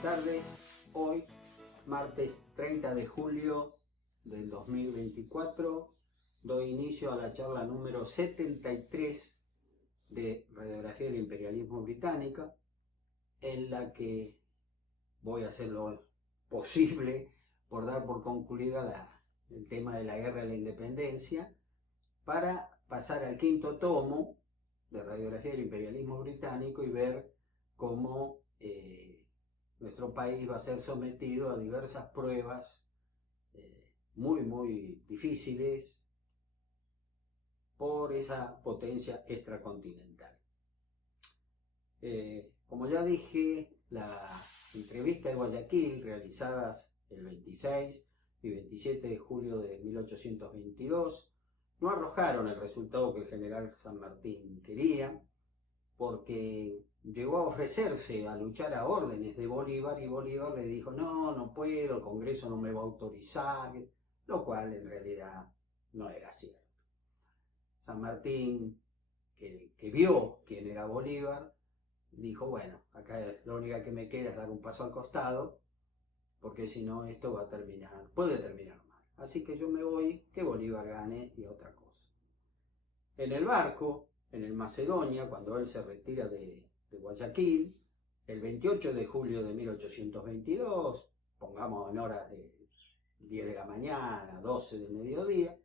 buenas tardes. Hoy, martes 30 de julio del 2024, doy inicio a la charla número 73 de Radiografía del Imperialismo Británico, en la que voy a hacer lo posible por dar por concluida el tema de la guerra de la independencia, para pasar al quinto tomo de Radiografía del Imperialismo Británico y ver cómo nuestro país va a ser sometido a diversas pruebas muy difíciles por esa potencia extracontinental. Como ya dije, la entrevista de Guayaquil, realizadas el 26 y 27 de julio de 1822, no arrojaron el resultado que el general San Martín quería, porque llegó a ofrecerse a luchar a órdenes de Bolívar y Bolívar le dijo no puedo, el Congreso no me va a autorizar, lo cual en realidad no era cierto. San Martín, que vio quién era Bolívar, dijo bueno, acá lo único que me queda es dar un paso al costado, porque si no esto puede terminar mal. Así que yo me voy, que Bolívar gane y otra cosa. En el barco, en el Macedonia, cuando él se retira de Guayaquil, el 28 de julio de 1822, pongamos en horas de 10 de la mañana, 12 del mediodía,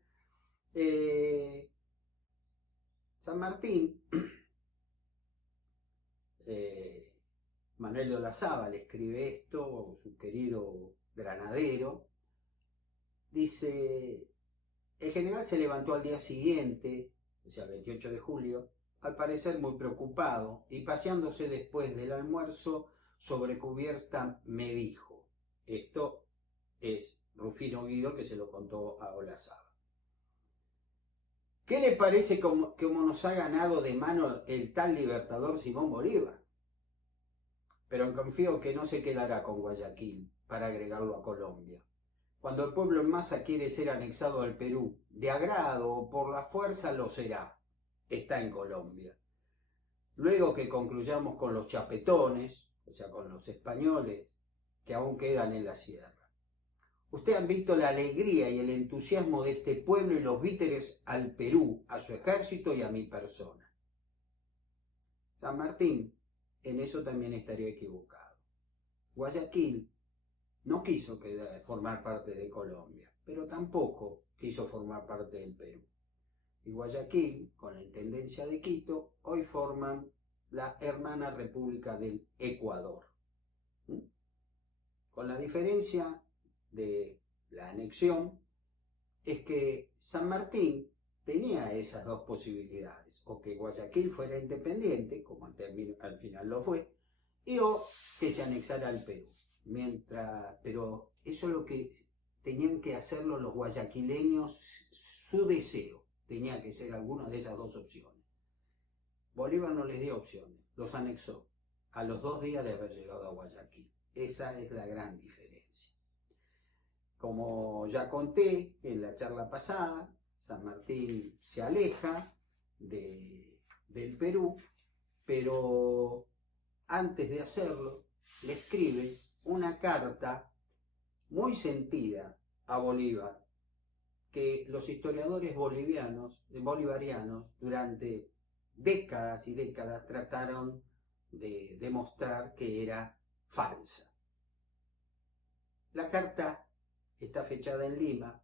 San Martín, Manuel de Olazábal escribe esto, su querido granadero, dice: el general se levantó al día siguiente, o sea, el 28 de julio, al parecer muy preocupado, y paseándose después del almuerzo sobre cubierta me dijo, esto es Rufino Guido que se lo contó a Olazábal: ¿qué le parece cómo nos ha ganado de mano el tal libertador Simón Bolívar? Pero confío que no se quedará con Guayaquil para agregarlo a Colombia. Cuando el pueblo en masa quiere ser anexado al Perú, de agrado o por la fuerza lo será. Está en Colombia. Luego que concluyamos con los chapetones, o sea, con los españoles que aún quedan en la sierra. Ustedes han visto la alegría y el entusiasmo de este pueblo y los víteres al Perú, a su ejército y a mi persona. San Martín en eso también estaría equivocado. Guayaquil no quiso formar parte de Colombia, pero tampoco quiso formar parte del Perú. Y Guayaquil, con la Intendencia de Quito, hoy forman la hermana República del Ecuador. Con la diferencia de la anexión es que San Martín tenía esas dos posibilidades, o que Guayaquil fuera independiente, como al final lo fue, o que se anexara al Perú. Pero eso es lo que tenían que hacerlo los guayaquileños, su deseo tenía que ser alguna de esas dos opciones. Bolívar no les dio opciones, los anexó a los 2 días de haber llegado a Guayaquil. Esa es la gran diferencia. Como ya conté en la charla pasada, San Martín se aleja del Perú, pero antes de hacerlo le escribe una carta muy sentida a Bolívar, que los historiadores bolivarianos durante décadas y décadas trataron de demostrar que era falsa. La carta está fechada en Lima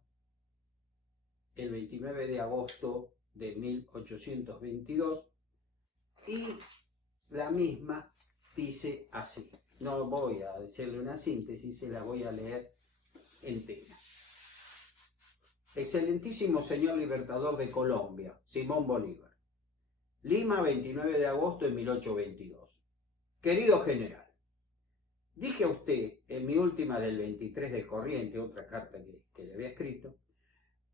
el 29 de agosto de 1822 y la misma dice así. No voy a decirle una síntesis, se la voy a leer entera. Excelentísimo señor libertador de Colombia, Simón Bolívar. Lima, 29 de agosto de 1822. Querido general, dije a usted en mi última del 23 del corriente, otra carta que le había escrito,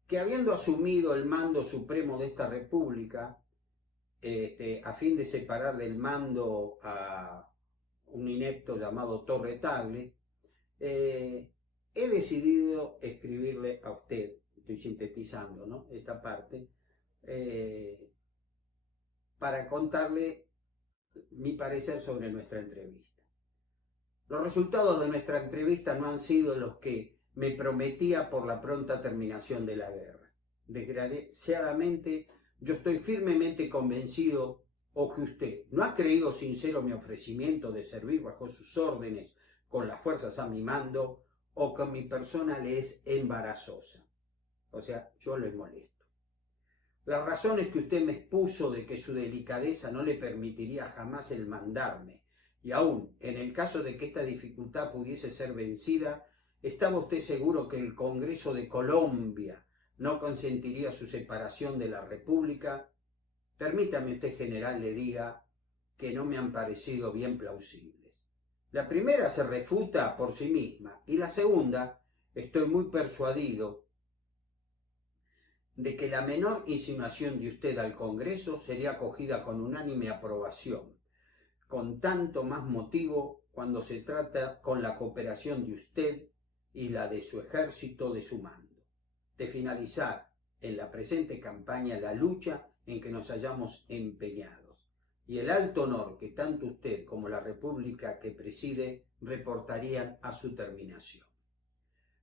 que habiendo asumido el mando supremo de esta república, a fin de separar del mando a un inepto llamado Torre Tagle, he decidido escribirle a usted, estoy sintetizando, ¿no?, esta parte, para contarle mi parecer sobre nuestra entrevista. Los resultados de nuestra entrevista no han sido los que me prometía por la pronta terminación de la guerra. Desgraciadamente, yo estoy firmemente convencido o que usted no ha creído sincero mi ofrecimiento de servir bajo sus órdenes con las fuerzas a mi mando, o que mi persona le es embarazosa. O sea, yo le molesto. Las razones que usted me expuso de que su delicadeza no le permitiría jamás el mandarme, y aún en el caso de que esta dificultad pudiese ser vencida, ¿estaba usted seguro que el Congreso de Colombia no consentiría su separación de la República? Permítame usted, general, le diga que no me han parecido bien plausibles. La primera se refuta por sí misma, y la segunda, estoy muy persuadido de que la menor insinuación de usted al Congreso sería acogida con unánime aprobación, con tanto más motivo cuando se trata con la cooperación de usted y la de su ejército de su mando, de finalizar en la presente campaña la lucha en que nos hayamos empeñados, y el alto honor que tanto usted como la República que preside reportarían a su terminación.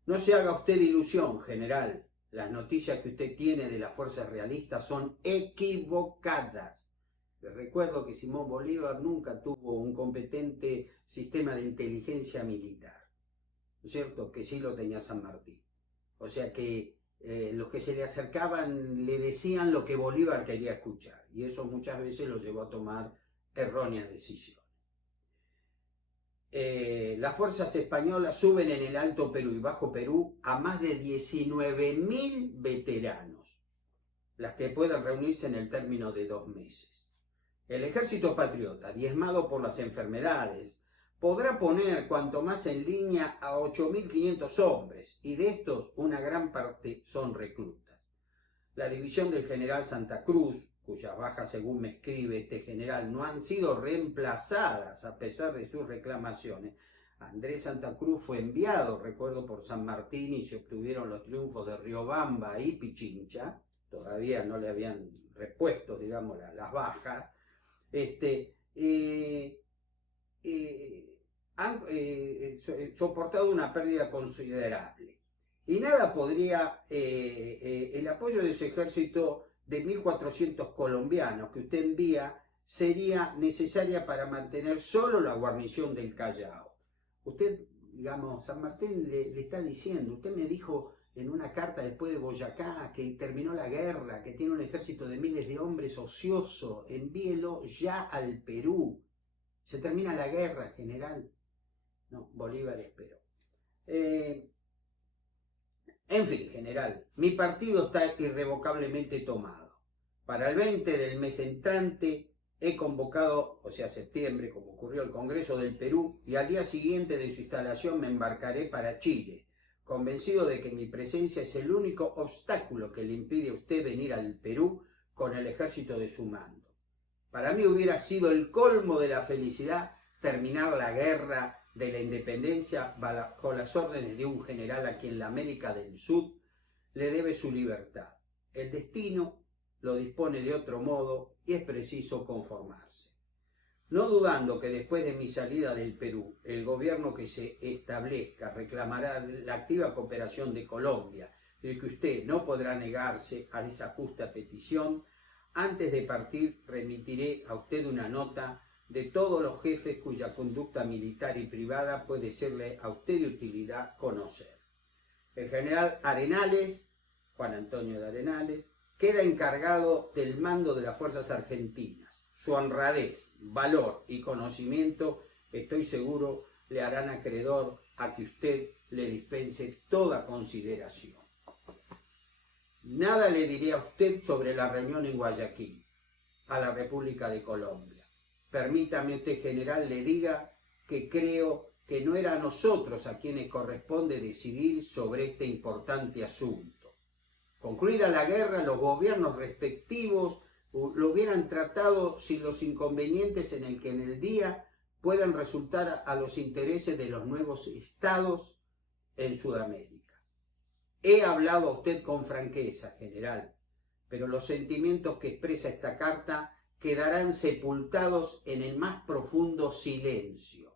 No se haga usted ilusión, general. Las noticias que usted tiene de las fuerzas realistas son equivocadas. Les recuerdo que Simón Bolívar nunca tuvo un competente sistema de inteligencia militar, ¿no es cierto? Que sí lo tenía San Martín. O sea que los que se le acercaban le decían lo que Bolívar quería escuchar, y eso muchas veces lo llevó a tomar erróneas decisiones. Las fuerzas españolas suben en el Alto Perú y Bajo Perú a más de 19.000 veteranos, las que puedan reunirse en el término de 2 meses. El ejército patriota, diezmado por las enfermedades, podrá poner cuanto más en línea a 8.500 hombres, y de estos una gran parte son reclutas. La división del general Santa Cruz, cuyas bajas, según me escribe este general, no han sido reemplazadas a pesar de sus reclamaciones. Andrés Santa Cruz fue enviado, recuerdo, por San Martín, y se obtuvieron los triunfos de Riobamba y Pichincha. Todavía no le habían repuesto, digamos, las bajas. Han soportado una pérdida considerable. Y nada podría, el apoyo de su ejército de 1.400 colombianos que usted envía sería necesaria para mantener solo la guarnición del Callao. Usted, digamos, San Martín le está diciendo, usted me dijo en una carta después de Boyacá que terminó la guerra, que tiene un ejército de miles de hombres ocioso, envíelo ya al Perú. Se termina la guerra, general. No, Bolívar esperó. En fin, general, mi partido está irrevocablemente tomado. Para el 20 del mes entrante he convocado, o sea, septiembre, como ocurrió el Congreso del Perú, y al día siguiente de su instalación me embarcaré para Chile, convencido de que mi presencia es el único obstáculo que le impide a usted venir al Perú con el ejército de su mando. Para mí hubiera sido el colmo de la felicidad terminar la guerra de la independencia bajo las órdenes de un general a quien la América del Sur le debe su libertad. El destino lo dispone de otro modo y es preciso conformarse. No dudando que después de mi salida del Perú, el gobierno que se establezca reclamará la activa cooperación de Colombia y que usted no podrá negarse a esa justa petición, antes de partir remitiré a usted una nota de todos los jefes cuya conducta militar y privada puede serle a usted de utilidad conocer. El general Arenales, Juan Antonio de Arenales, queda encargado del mando de las fuerzas argentinas. Su honradez, valor y conocimiento, estoy seguro, le harán acreedor a que usted le dispense toda consideración. Nada le diré a usted sobre la reunión en Guayaquil, a la República de Colombia. Permítame usted, general, le diga que creo que no era a nosotros a quienes corresponde decidir sobre este importante asunto. Concluida la guerra, los gobiernos respectivos lo hubieran tratado sin los inconvenientes en el que en el día puedan resultar a los intereses de los nuevos estados en Sudamérica. He hablado a usted con franqueza, general, pero los sentimientos que expresa esta carta quedarán sepultados en el más profundo silencio.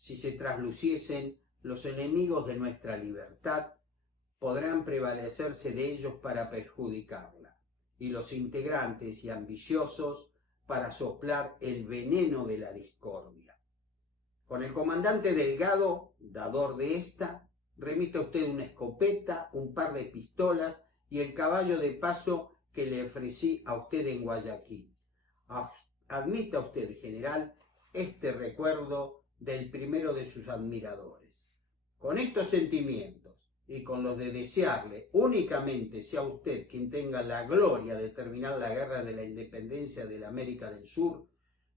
si se trasluciesen los enemigos de nuestra libertad, podrán prevalecerse de ellos para perjudicarla, y los integrantes y ambiciosos para soplar el veneno de la discordia. Con el comandante Delgado, dador de esta, remite a usted una escopeta, un par de pistolas y el caballo de paso que le ofrecí a usted en Guayaquil. Admita usted, general, este recuerdo del primero de sus admiradores. Con estos sentimientos y con los de desearle únicamente sea usted quien tenga la gloria de terminar la guerra de la independencia de la América del Sur,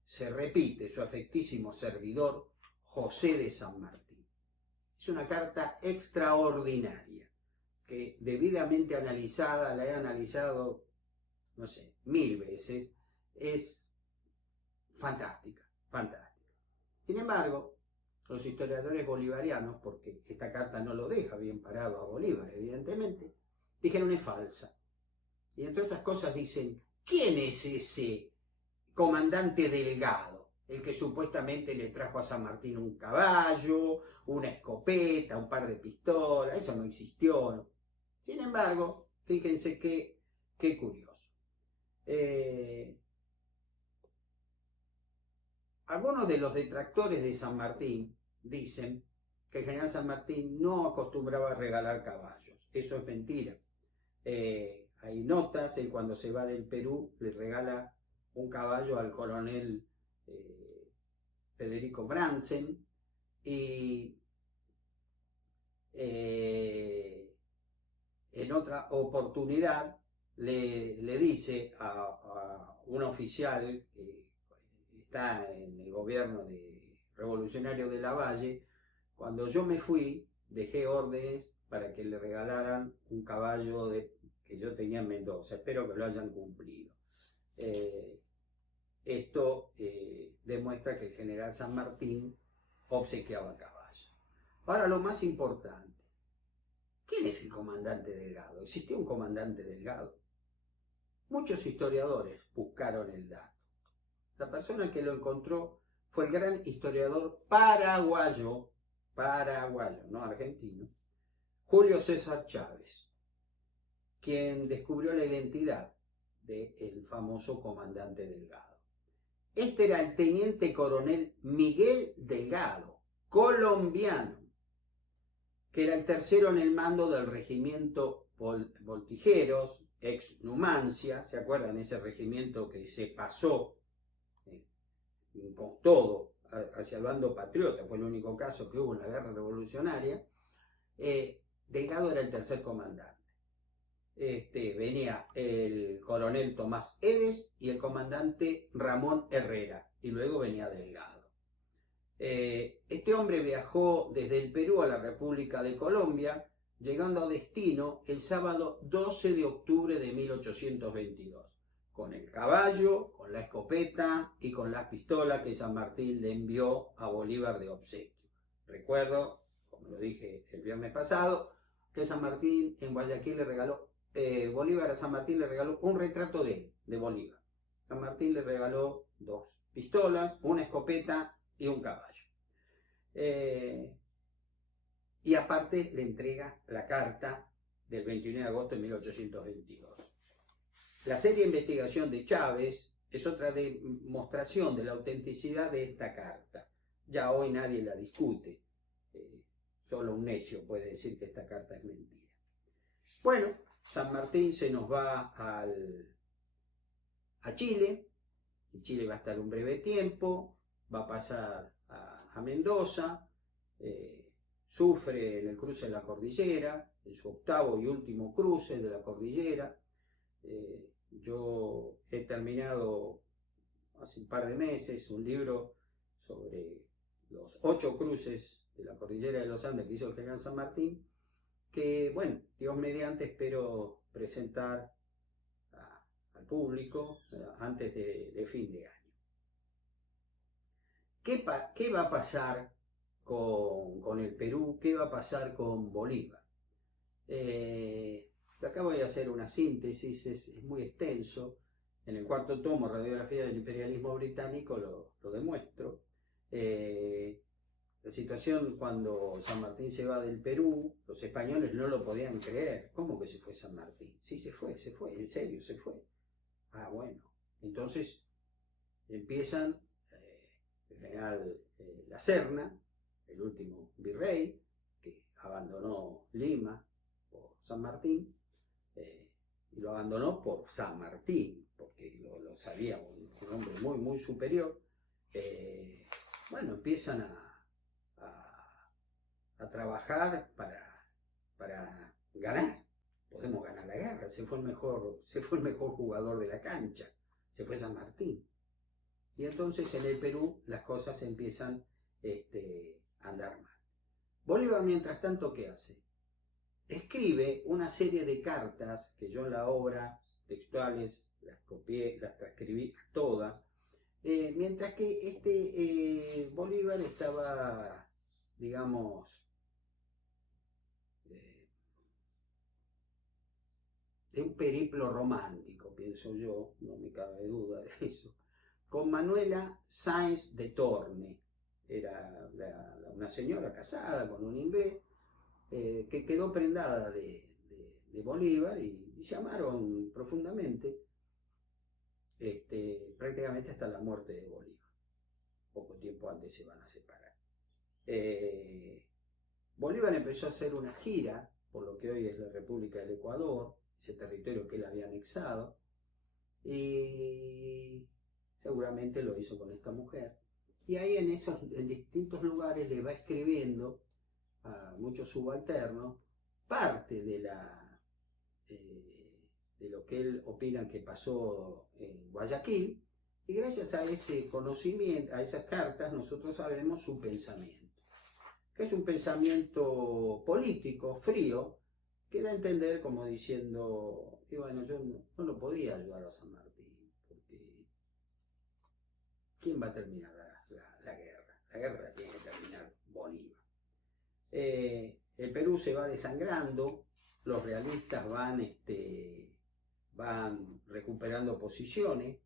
se repite su afectísimo servidor, José de San Martín. Es una carta extraordinaria que, debidamente analizada, la he analizado, no sé, 1000 veces, es fantástica, fantástica. Sin embargo, los historiadores bolivarianos, porque esta carta no lo deja bien parado a Bolívar, evidentemente, dijeron es falsa. Y entre otras cosas dicen, ¿quién es ese comandante Delgado? El que supuestamente le trajo a San Martín un caballo, una escopeta, un par de pistolas, eso no existió, ¿no? Sin embargo, fíjense qué curioso. Algunos de los detractores de San Martín dicen que el general San Martín no acostumbraba a regalar caballos. Eso es mentira. Hay notas, él cuando se va del Perú le regala un caballo al coronel Federico Brandsen y en otra oportunidad le dice a un oficial que está en el gobierno revolucionario de Lavalle, cuando yo me fui dejé órdenes para que le regalaran un caballo que yo tenía en Mendoza, espero que lo hayan cumplido. Esto demuestra que el general San Martín obsequiaba caballos. Ahora lo más importante, ¿quién es el comandante Delgado? ¿Existió un comandante Delgado? Muchos historiadores buscaron el dato. La persona que lo encontró fue el gran historiador paraguayo, no argentino, Julio César Chávez, quien descubrió la identidad del famoso comandante Delgado. Este era el teniente coronel Miguel Delgado, colombiano, que era el tercero en el mando del regimiento Voltijeros, ex Numancia. ¿Se acuerdan? Ese regimiento que se pasó con todo hacia el bando patriota, fue el único caso que hubo en la guerra revolucionaria. Delgado era el tercer comandante. Venía el coronel Tomás Eves y el comandante Ramón Herrera, y luego venía Delgado. Este hombre viajó desde el Perú a la República de Colombia, llegando a destino el sábado 12 de octubre de 1822, con el caballo, con la escopeta y con las pistolas que San Martín le envió a Bolívar de obsequio. Recuerdo, como lo dije el viernes pasado, que San Martín en Guayaquil le regaló, Bolívar a San Martín le regaló un retrato de Bolívar. San Martín le regaló 2 pistolas, una escopeta y un caballo. Y aparte le entrega la carta del 21 de agosto de 1822. La seria investigación de Chávez es otra demostración de la autenticidad de esta carta. Ya hoy nadie la discute. Solo un necio puede decir que esta carta es mentira. Bueno, San Martín se nos va a Chile. En Chile va a estar un breve tiempo, va a pasar a Mendoza, sufre en el cruce de la cordillera, en su octavo y último cruce de la cordillera. Yo he terminado hace un par de meses un libro sobre los 8 cruces de la cordillera de los Andes que hizo el general San Martín, que, bueno, Dios mediante, espero presentar al público antes de fin de año. ¿Qué va a pasar con el Perú? ¿Qué va a pasar con Bolívar? Acá voy a hacer una síntesis, es muy extenso. En el 4º tomo, Radiografía del Imperialismo Británico, lo demuestro. La situación cuando San Martín se va del Perú, los españoles no lo podían creer. ¿Cómo que se fue San Martín? Sí, se fue, en serio, se fue. Ah, bueno. Entonces empiezan el general La Serna, el último virrey, que abandonó Lima por San Martín, y lo abandonó por San Martín, porque lo sabía, un hombre muy, muy superior. Bueno, empiezan a trabajar para ganar. Podemos ganar la guerra. Se fue el mejor jugador de la cancha. Se fue San Martín. Y entonces en el Perú las cosas empiezan a andar mal. Bolívar, mientras tanto, ¿qué hace? Escribe una serie de cartas que yo en la obra textuales las copié, las transcribí todas, mientras que Bolívar estaba, digamos, de un periplo romántico, pienso yo, no me cabe duda de eso, con Manuela Sáenz de Torme. Era una señora casada con un inglés, que quedó prendada de Bolívar y se amaron profundamente, prácticamente hasta la muerte de Bolívar. Poco tiempo antes se van a separar. Bolívar empezó a hacer una gira por lo que hoy es la República del Ecuador, ese territorio que él había anexado, y seguramente lo hizo con esta mujer. Y ahí en distintos lugares le va escribiendo a muchos subalternos parte de lo que él opina que pasó en Guayaquil, y gracias a ese conocimiento, a esas cartas, nosotros sabemos su pensamiento, que es un pensamiento político, frío, que da a entender como diciendo, y bueno, yo no lo podía ayudar a San Martín, porque ¿quién va a terminar la guerra? La guerra la tiene que terminar Bolívar. El Perú se va desangrando, los realistas van recuperando posiciones,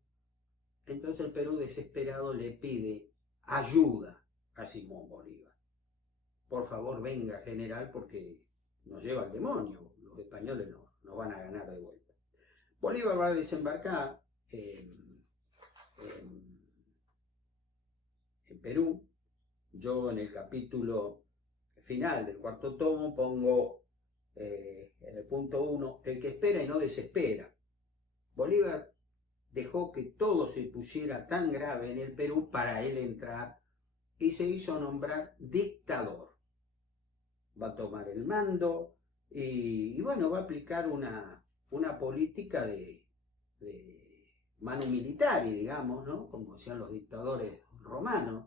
entonces el Perú desesperado le pide ayuda a Simón Bolívar. Por favor, venga, general, porque nos lleva al demonio, los españoles no van a ganar de vuelta. Bolívar va a desembarcar en Perú. Yo en el capítulo final del cuarto tomo pongo en el punto 1, el que espera y no desespera. Bolívar dejó que todo se pusiera tan grave en el Perú para él entrar y se hizo nombrar dictador. Va a tomar el mando y bueno, va a aplicar una política de manu militari, digamos, ¿no? Como decían los dictadores romanos,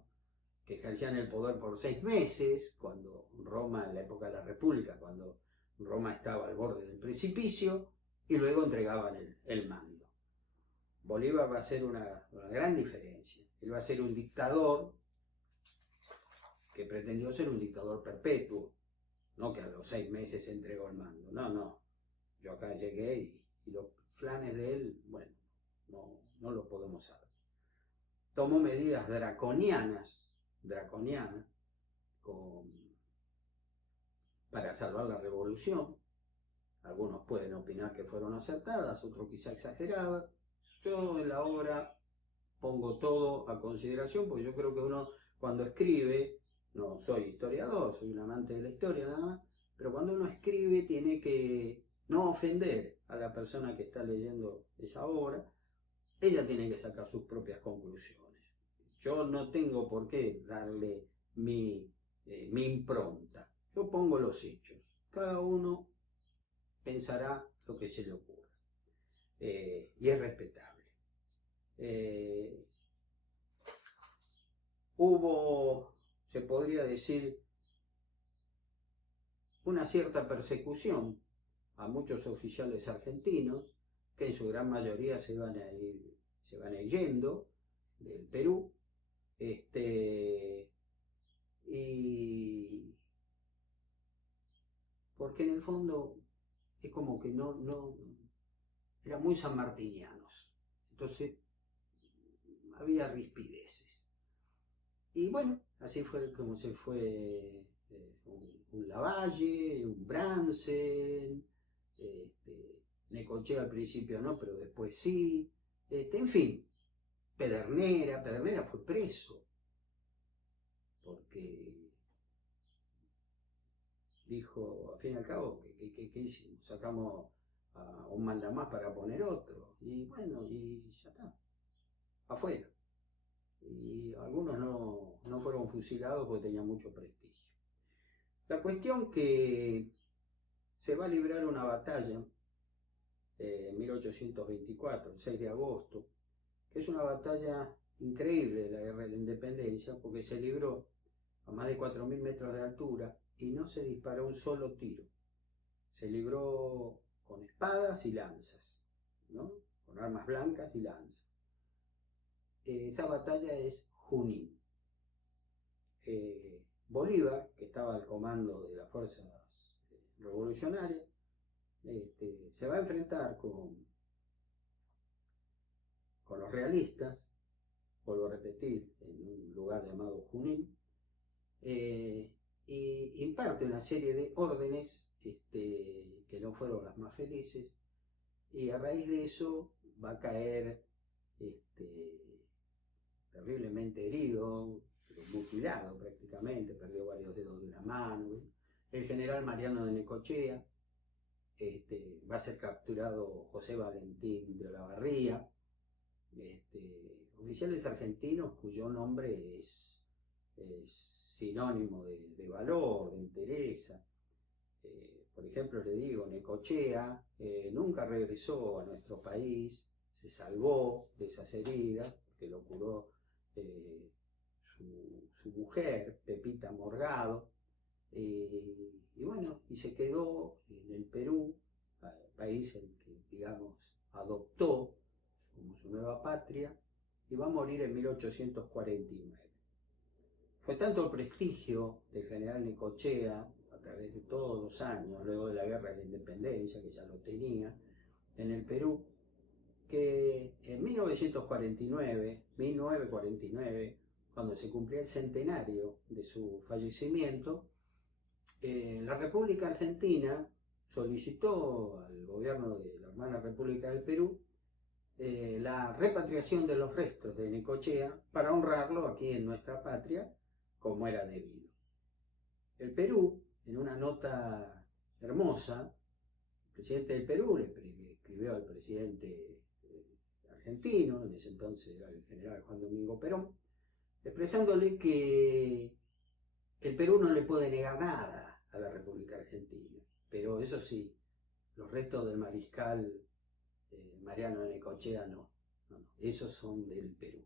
que ejercían el poder por 6 meses, cuando Roma, en la época de la República, cuando Roma estaba al borde del precipicio, y luego entregaban el mando. Bolívar va a hacer una gran diferencia. Él va a ser un dictador que pretendió ser un dictador perpetuo, no que a los 6 meses entregó el mando. No. Yo acá llegué y los planes de él, bueno, no lo podemos saber. Tomó medidas draconianas para salvar la revolución. Algunos pueden opinar que fueron acertadas, otros quizá exageradas. Yo en la obra pongo todo a consideración, porque yo creo que uno cuando escribe, no soy historiador, soy un amante de la historia nada más, pero cuando uno escribe tiene que no ofender a la persona que está leyendo esa obra. Ella tiene que sacar sus propias conclusiones. Yo no tengo por qué darle mi impronta. Yo pongo los hechos. Cada uno pensará lo que se le ocurra. Y es respetable. Hubo, se podría decir, una cierta persecución a muchos oficiales argentinos, que en su gran mayoría se van a ir yendo del Perú. Y porque en el fondo es como que no eran muy sanmartinianos, entonces había rispideces. Y bueno, Así fue como se fue un Lavalle, un Bransen, Necochea al principio no, pero después sí, en fin, Pedernera fue preso, porque dijo, al fin y al cabo, ¿qué hicimos? Sacamos a un mandamás para poner otro, y bueno, y ya está, afuera. Y algunos no fueron fusilados porque tenían mucho prestigio. La cuestión que se va a librar una batalla en 1824, el 6 de agosto, que es una batalla increíble de la Guerra de la Independencia, porque se libró a más de 4.000 metros de altura y no se disparó un solo tiro. Se libró con espadas y lanzas, ¿no? Con armas blancas y lanzas. Esa batalla es Junín. Bolívar, que estaba al comando de las fuerzas revolucionarias, se va a enfrentar con los realistas, vuelvo a repetir, en un lugar llamado Junín, y imparte una serie de órdenes que no fueron las más felices, y a raíz de eso va a caer terriblemente herido, mutilado prácticamente, perdió varios dedos de una mano. El general Mariano de Necochea, va a ser capturado José Valentín de Olavarría, oficiales argentinos cuyo nombre es sinónimo de valor, de entereza. Por ejemplo, le digo, Necochea nunca regresó a nuestro país, se salvó de esas heridas, porque lo curó su mujer, Pepita Morgado, y bueno, y se quedó en el Perú, país en que, digamos, adoptó como su nueva patria, y va a morir en 1849. Fue tanto el prestigio del general Necochea, a través de todos los años, luego de la Guerra de la Independencia, que ya lo tenía, en el Perú, que en 1949, cuando se cumplía el centenario de su fallecimiento, la República Argentina solicitó al gobierno de la hermana República del Perú la repatriación de los restos de Necochea para honrarlo aquí en nuestra patria como era debido. El Perú, en una nota hermosa, el presidente del Perú le escribió al presidente argentino, en ese entonces era el general Juan Domingo Perón, expresándole que el Perú no le puede negar nada a la República Argentina, pero eso sí, los restos del mariscal Mariano de Necochea no, esos son del Perú,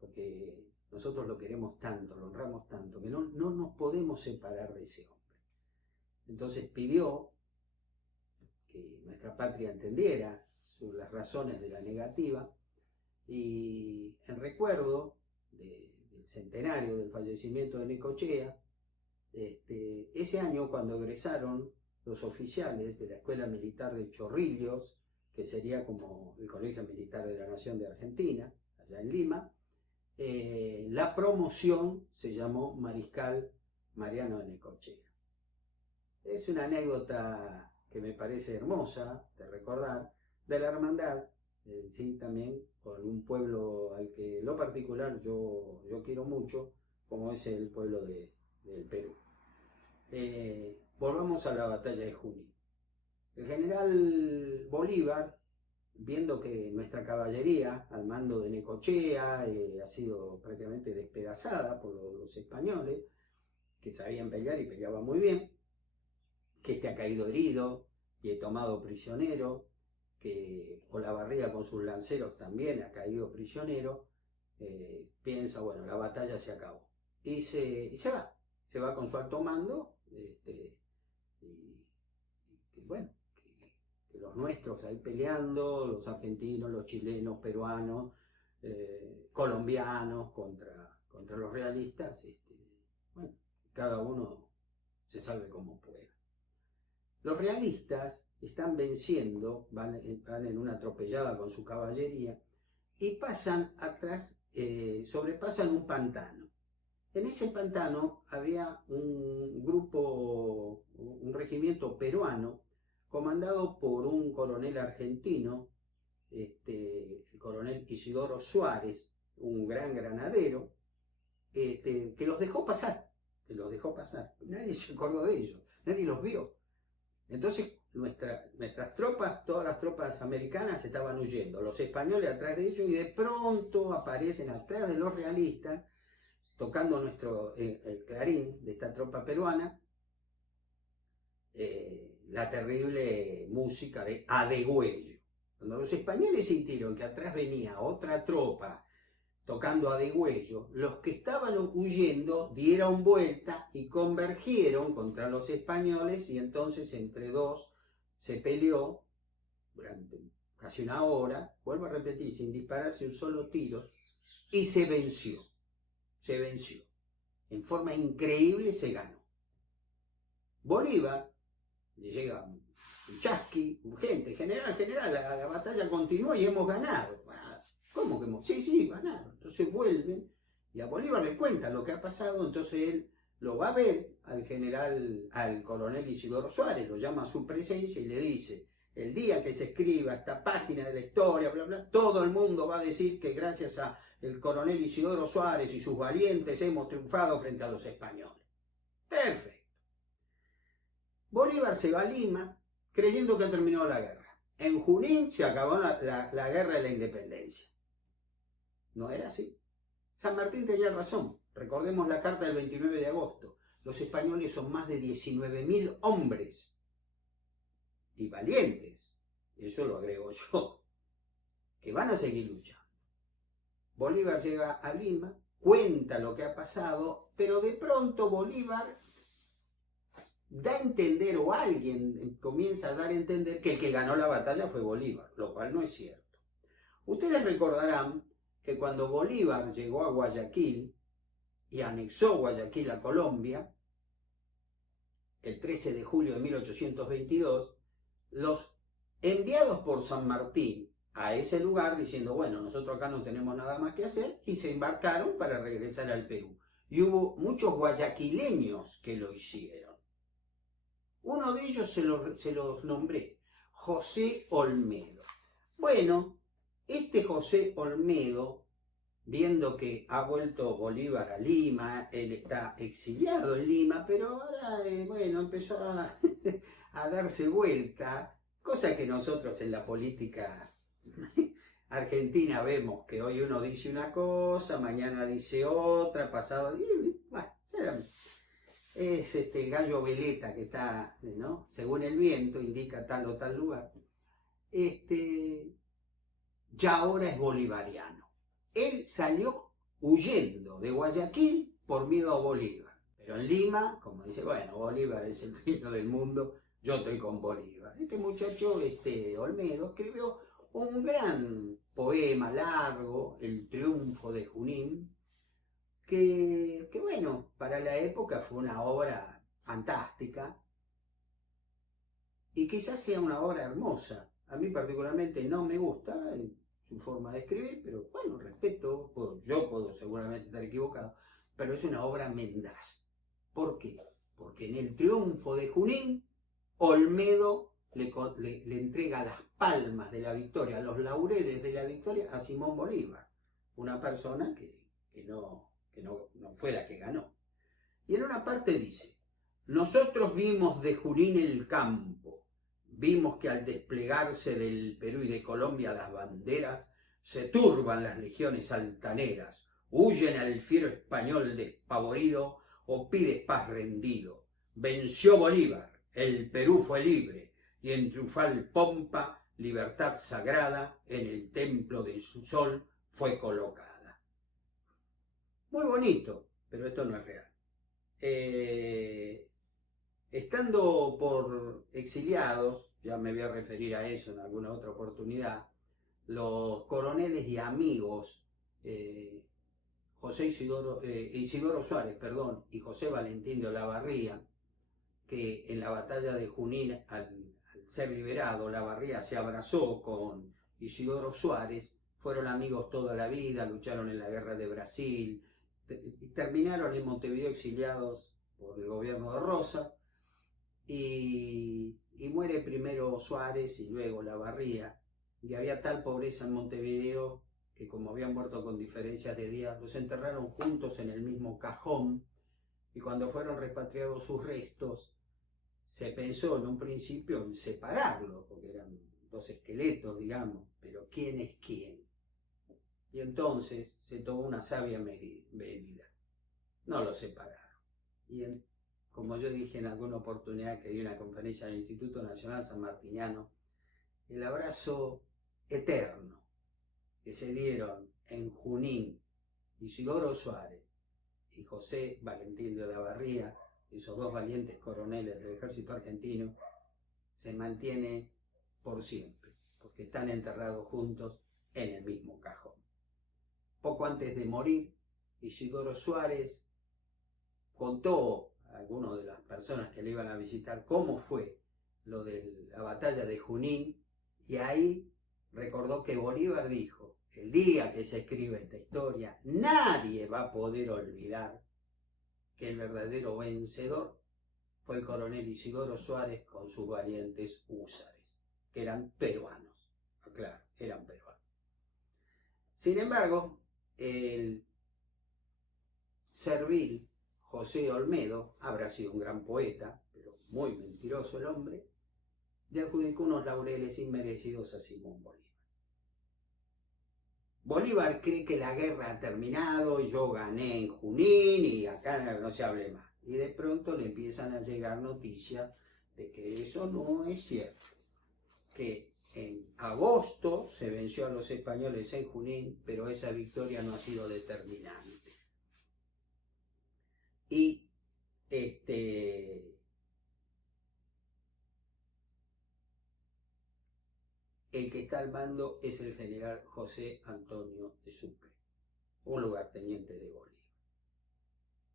porque nosotros lo queremos tanto, lo honramos tanto, que no nos podemos separar de ese hombre. Entonces pidió que nuestra patria entendiera las razones de la negativa, y en recuerdo del centenario del fallecimiento de Necochea, ese año, cuando egresaron los oficiales de la Escuela Militar de Chorrillos, que sería como el Colegio Militar de la Nación de Argentina, allá en Lima, la promoción se llamó Mariscal Mariano de Necochea. Es una anécdota que me parece hermosa de recordar, de la hermandad, sí, también con un pueblo al que en lo particular yo quiero mucho, como es el pueblo del Perú. Volvamos a la batalla de Junín. El general Bolívar, viendo que nuestra caballería al mando de Necochea ha sido prácticamente despedazada por los españoles, que sabían pelear y peleaban muy bien, que ha caído herido y tomado prisionero, que Olavarría con sus lanceros también ha caído prisionero, piensa, bueno, la batalla se acabó. Y se va con su alto mando, y bueno, que los nuestros ahí peleando, los argentinos, los chilenos, peruanos, colombianos contra los realistas, bueno, cada uno se salve como pueda. Los realistas están venciendo, van en una atropellada con su caballería y pasan atrás, sobrepasan un pantano. En ese pantano había un grupo, un regimiento peruano, comandado por un coronel argentino, el coronel Isidoro Suárez, un gran granadero, que los dejó pasar, Nadie se acordó de ellos, nadie los vio. Entonces nuestras tropas, todas las tropas americanas estaban huyendo, los españoles atrás de ellos, y de pronto aparecen atrás de los realistas, tocando el clarín de esta tropa peruana, la terrible música de A Degüello. Cuando los españoles sintieron que atrás venía otra tropa tocando A Degüello, los que estaban huyendo dieron vuelta y convergieron contra los españoles, y entonces entre dos se peleó durante casi una hora, vuelvo a repetir, sin dispararse un solo tiro, y se venció. En forma increíble se ganó. Bolívar, le llega un chasqui urgente, general, la batalla continúa y hemos ganado. ¿Cómo que hemos? Sí, ganaron. Entonces vuelven y a Bolívar le cuentan lo que ha pasado, entonces él lo va a ver al coronel Isidoro Suárez, lo llama a su presencia y le dice: el día que se escriba esta página de la historia, bla, bla, todo el mundo va a decir que gracias a el coronel Isidoro Suárez y sus valientes hemos triunfado frente a los españoles. Perfecto. Bolívar se va a Lima creyendo que terminó la guerra. En Junín se acabó la guerra de la independencia. No era así. San Martín tenía razón. Recordemos la carta del 29 de agosto. Los españoles son más de 19.000 hombres y valientes, eso lo agrego yo, que van a seguir luchando. Bolívar llega a Lima, cuenta lo que ha pasado, pero de pronto Bolívar da a entender, o alguien comienza a dar a entender, que el que ganó la batalla fue Bolívar, lo cual no es cierto. Ustedes recordarán que cuando Bolívar llegó a Guayaquil y anexó Guayaquil a Colombia, el 13 de julio de 1822, los enviados por San Martín a ese lugar, diciendo: bueno, nosotros acá no tenemos nada más que hacer, y se embarcaron para regresar al Perú. Y hubo muchos guayaquileños que lo hicieron. Uno de ellos se los nombré, José Olmedo. Bueno, este José Olmedo, viendo que ha vuelto Bolívar a Lima, él está exiliado en Lima, pero ahora, empezó a darse vuelta, cosa que nosotros en la política argentina vemos que hoy uno dice una cosa, mañana dice otra, pasado, bueno, es el gallo veleta que está, ¿no?, según el viento, indica tal o tal lugar. Ya ahora es bolivariano. Él salió huyendo de Guayaquil por miedo a Bolívar. Pero en Lima, como dice, bueno, Bolívar es el reino del mundo, yo estoy con Bolívar. Este muchacho, Olmedo, escribió un gran poema largo, El triunfo de Junín, que bueno, para la época fue una obra fantástica y quizás sea una obra hermosa. A mí particularmente no me gusta su forma de escribir, pero bueno, respeto, yo puedo seguramente estar equivocado, pero es una obra mendaz. ¿Por qué? Porque en el triunfo de Junín, Olmedo le entrega las palmas de la victoria, los laureles de la victoria a Simón Bolívar, una persona que no fue la que ganó. Y en una parte dice: nosotros vimos de Junín el campo, vimos que al desplegarse del Perú y de Colombia las banderas, se turban las legiones altaneras, huyen al fiero español despavorido, o pide paz rendido. Venció Bolívar, el Perú fue libre, y en triunfal pompa, libertad sagrada, en el templo de su sol fue colocada. Muy bonito, pero esto no es real. Estando por exiliados, ya me voy a referir a eso en alguna otra oportunidad, los coroneles y amigos Isidoro Suárez, y José Valentín de Olavarría, que en la batalla de Junín, al ser liberado, Olavarría se abrazó con Isidoro Suárez, fueron amigos toda la vida, lucharon en la guerra de Brasil, terminaron en Montevideo exiliados por el gobierno de Rosas, y muere primero Suárez y luego Lavarría, y había tal pobreza en Montevideo que, como habían muerto con diferencias de días, los enterraron juntos en el mismo cajón, y cuando fueron repatriados sus restos, se pensó en un principio en separarlos, porque eran dos esqueletos, digamos, pero ¿quién es quién? Y entonces se tomó una sabia medida. No los separaron. Y como yo dije en alguna oportunidad que di una conferencia en el Instituto Nacional Sanmartiniano, el abrazo eterno que se dieron en Junín Isidoro Suárez y José Valentín de Olavarría, esos dos valientes coroneles del ejército argentino, se mantiene por siempre, porque están enterrados juntos en el mismo cajón. Poco antes de morir, Isidoro Suárez contó a algunas de las personas que le iban a visitar cómo fue lo de la batalla de Junín, y ahí recordó que Bolívar dijo: el día que se escriba esta historia, nadie va a poder olvidar que el verdadero vencedor fue el coronel Isidoro Suárez con sus valientes húsares, que eran peruanos. Claro, eran peruanos. Sin embargo, el servil José Olmedo habrá sido un gran poeta, pero muy mentiroso el hombre, le adjudicó unos laureles inmerecidos a Simón Bolívar. Bolívar cree que la guerra ha terminado, yo gané en Junín y acá no se hable más. Y de pronto le empiezan a llegar noticias de que eso no es cierto, que en agosto se venció a los españoles en Junín, pero esa victoria no ha sido determinante. Y el que está al mando es el general José Antonio de Sucre, un lugarteniente de Bolívar.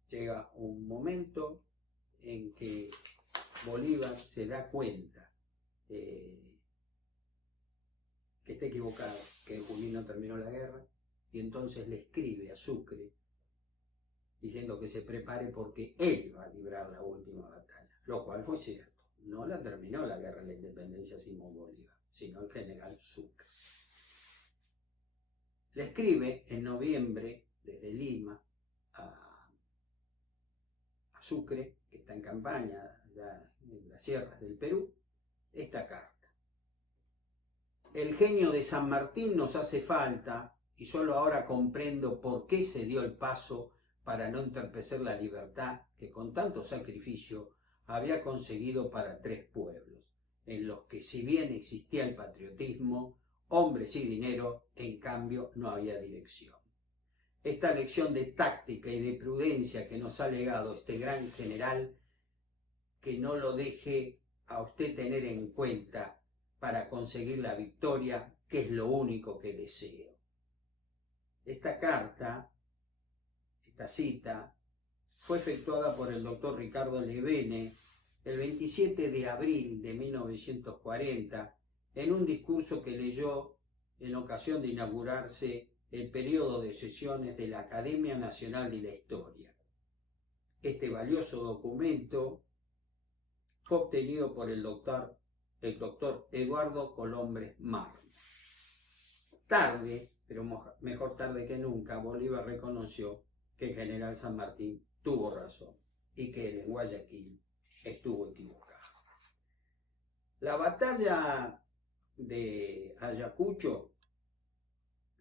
Llega un momento en que Bolívar se da cuenta que está equivocado, que en Junín no terminó la guerra, y entonces le escribe a Sucre diciendo que se prepare porque él va a librar la última batalla, lo cual fue cierto. No la terminó la guerra de la independencia Simón Bolívar, sino el general Sucre. Le escribe en noviembre desde Lima a Sucre, que está en campaña allá en las sierras del Perú, esta carta: el genio de San Martín nos hace falta, y solo ahora comprendo por qué se dio el paso para no entorpecer la libertad que con tanto sacrificio había conseguido para 3 pueblos, en los que, si bien existía el patriotismo, hombres y dinero, en cambio no había dirección. Esta lección de táctica y de prudencia que nos ha legado este gran general, que no lo deje a usted tener en cuenta para conseguir la victoria, que es lo único que deseo. Esta carta, esta cita, fue efectuada por el doctor Ricardo Levene el 27 de abril de 1940 en un discurso que leyó en ocasión de inaugurarse el periodo de sesiones de la Academia Nacional de la Historia. Este valioso documento fue obtenido por el doctor Eduardo Colombres Marmo. Tarde, pero mejor tarde que nunca, Bolívar reconoció que el general San Martín tuvo razón y que él en Guayaquil estuvo equivocado. La batalla de Ayacucho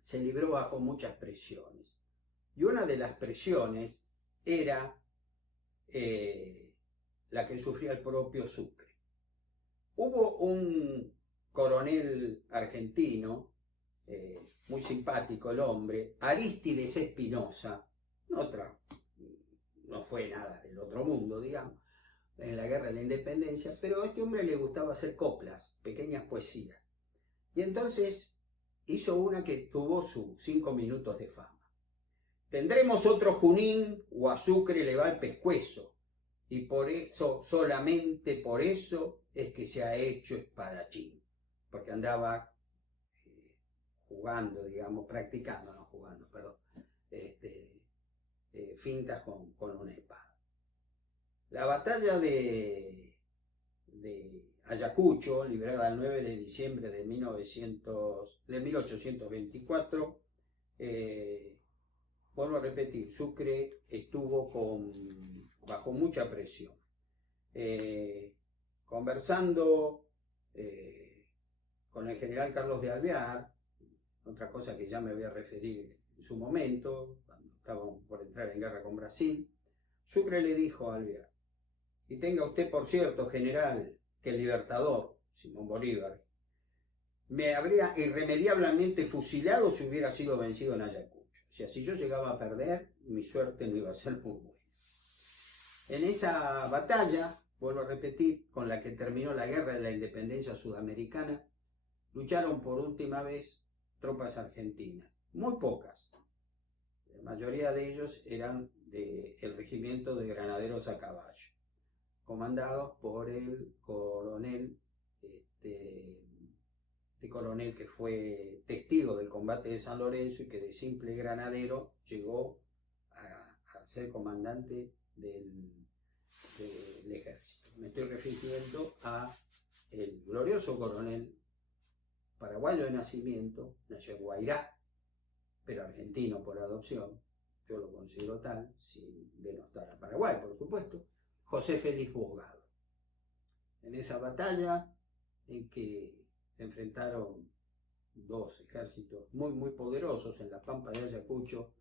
se libró bajo muchas presiones, y una de las presiones era la que sufría el propio Sucre. Hubo un coronel argentino, muy simpático el hombre, Arístides Espinosa, no fue nada del otro mundo, digamos, en la guerra de la independencia, pero a este hombre le gustaba hacer coplas, pequeñas poesías. Y entonces hizo una que tuvo sus 5 minutos de fama. Tendremos otro Junín o a Sucre le va el pescuezo, y por eso, solamente por eso, es que se ha hecho espadachín, porque andaba jugando, digamos, practicando, no jugando, perdón, fintas con una espada. La batalla de Ayacucho, librada el 9 de diciembre de 1824, vuelvo a repetir, Sucre estuvo bajo mucha presión. Conversando con el general Carlos de Alvear, otra cosa que ya me voy a referir en su momento, cuando estábamos por entrar en guerra con Brasil, Sucre le dijo a Alvear: y tenga usted por cierto, general, que el libertador, Simón Bolívar, me habría irremediablemente fusilado si hubiera sido vencido en Ayacucho. O sea, si yo llegaba a perder, mi suerte no iba a ser muy buena. En esa batalla, vuelvo a repetir, con la que terminó la guerra de la independencia sudamericana, lucharon por última vez tropas argentinas, muy pocas. La mayoría de ellos eran del regimiento de granaderos a caballo, comandados por el coronel, coronel que fue testigo del combate de San Lorenzo y que de simple granadero llegó a ser comandante del ejército. Me estoy refiriendo a el glorioso coronel paraguayo de nacimiento, nació en Guairá, pero argentino por adopción, yo lo considero tal, sin denostar a Paraguay, por supuesto, José Félix Bogado. En esa batalla en que se enfrentaron dos ejércitos muy poderosos en la pampa de Ayacucho,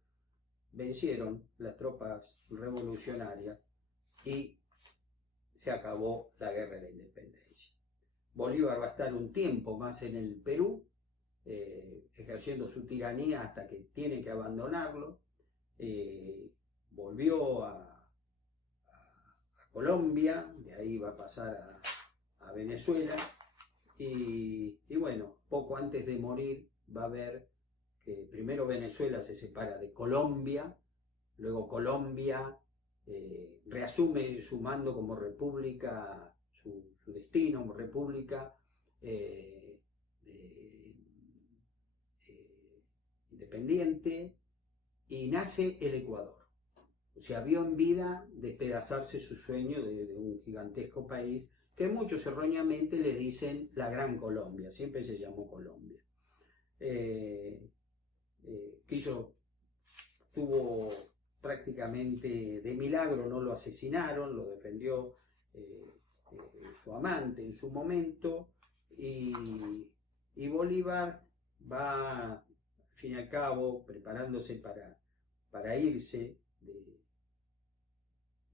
vencieron las tropas revolucionarias y se acabó la guerra de la independencia. Bolívar va a estar un tiempo más en el Perú, ejerciendo su tiranía hasta que tiene que abandonarlo. Volvió a Colombia, de ahí va a pasar a Venezuela, y bueno, poco antes de morir va a ver que primero Venezuela se separa de Colombia, luego Colombia reasume su mando como república, su destino como república independiente, y nace el Ecuador. O sea, vio en vida despedazarse su sueño de un gigantesco país que muchos erróneamente le dicen la Gran Colombia, siempre se llamó Colombia. Tuvo prácticamente de milagro, no lo asesinaron, lo defendió su amante en su momento, y Bolívar va, al fin y al cabo, preparándose para irse de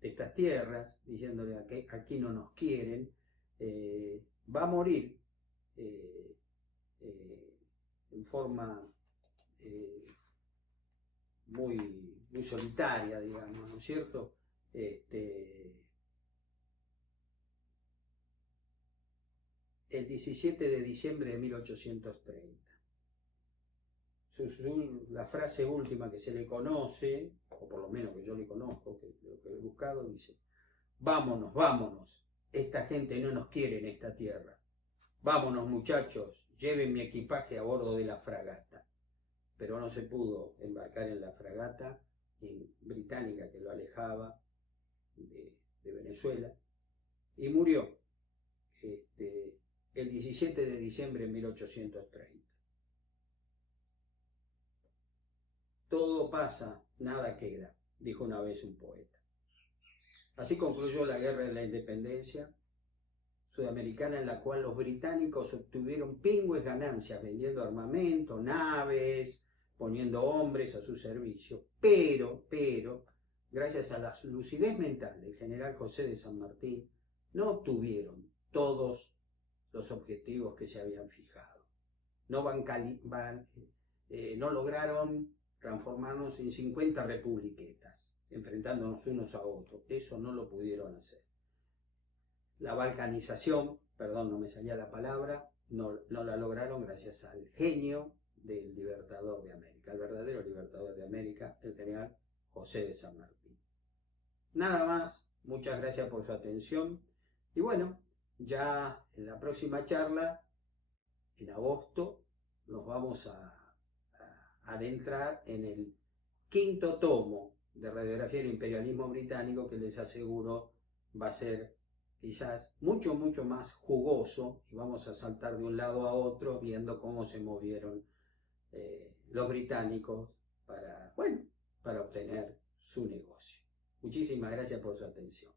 estas tierras, diciéndole que aquí no nos quieren, va a morir en forma muy solitaria, digamos, ¿no es cierto? El 17 de diciembre de 1830. La frase última que se le conoce, o por lo menos que yo le conozco, que lo que he buscado, dice: vámonos, vámonos, esta gente no nos quiere en esta tierra. Vámonos, muchachos, lleven mi equipaje a bordo de la fragata. Pero no se pudo embarcar en la fragata británica que lo alejaba de Venezuela, y murió el 17 de diciembre de 1830. Todo pasa, nada queda, dijo una vez un poeta. Así concluyó la guerra de la independencia sudamericana, en la cual los británicos obtuvieron pingües ganancias vendiendo armamento, naves, poniendo hombres a su servicio, pero, gracias a la lucidez mental del general José de San Martín, no obtuvieron todos los objetivos que se habían fijado. No lograron transformarnos en 50 republiquetas, enfrentándonos unos a otros. Eso no lo pudieron hacer. La balcanización, perdón, no me salía la palabra, no la lograron gracias al genio del libertador de América, el verdadero libertador de América, el general José de San Martín. Nada más, muchas gracias por su atención, y bueno, ya en la próxima charla, en agosto, nos vamos a adentrar en el quinto tomo de radiografía del imperialismo británico que les aseguro va a ser quizás mucho, mucho más jugoso y vamos a saltar de un lado a otro viendo cómo se movieron los británicos para, bueno, para obtener su negocio. Muchísimas gracias por su atención.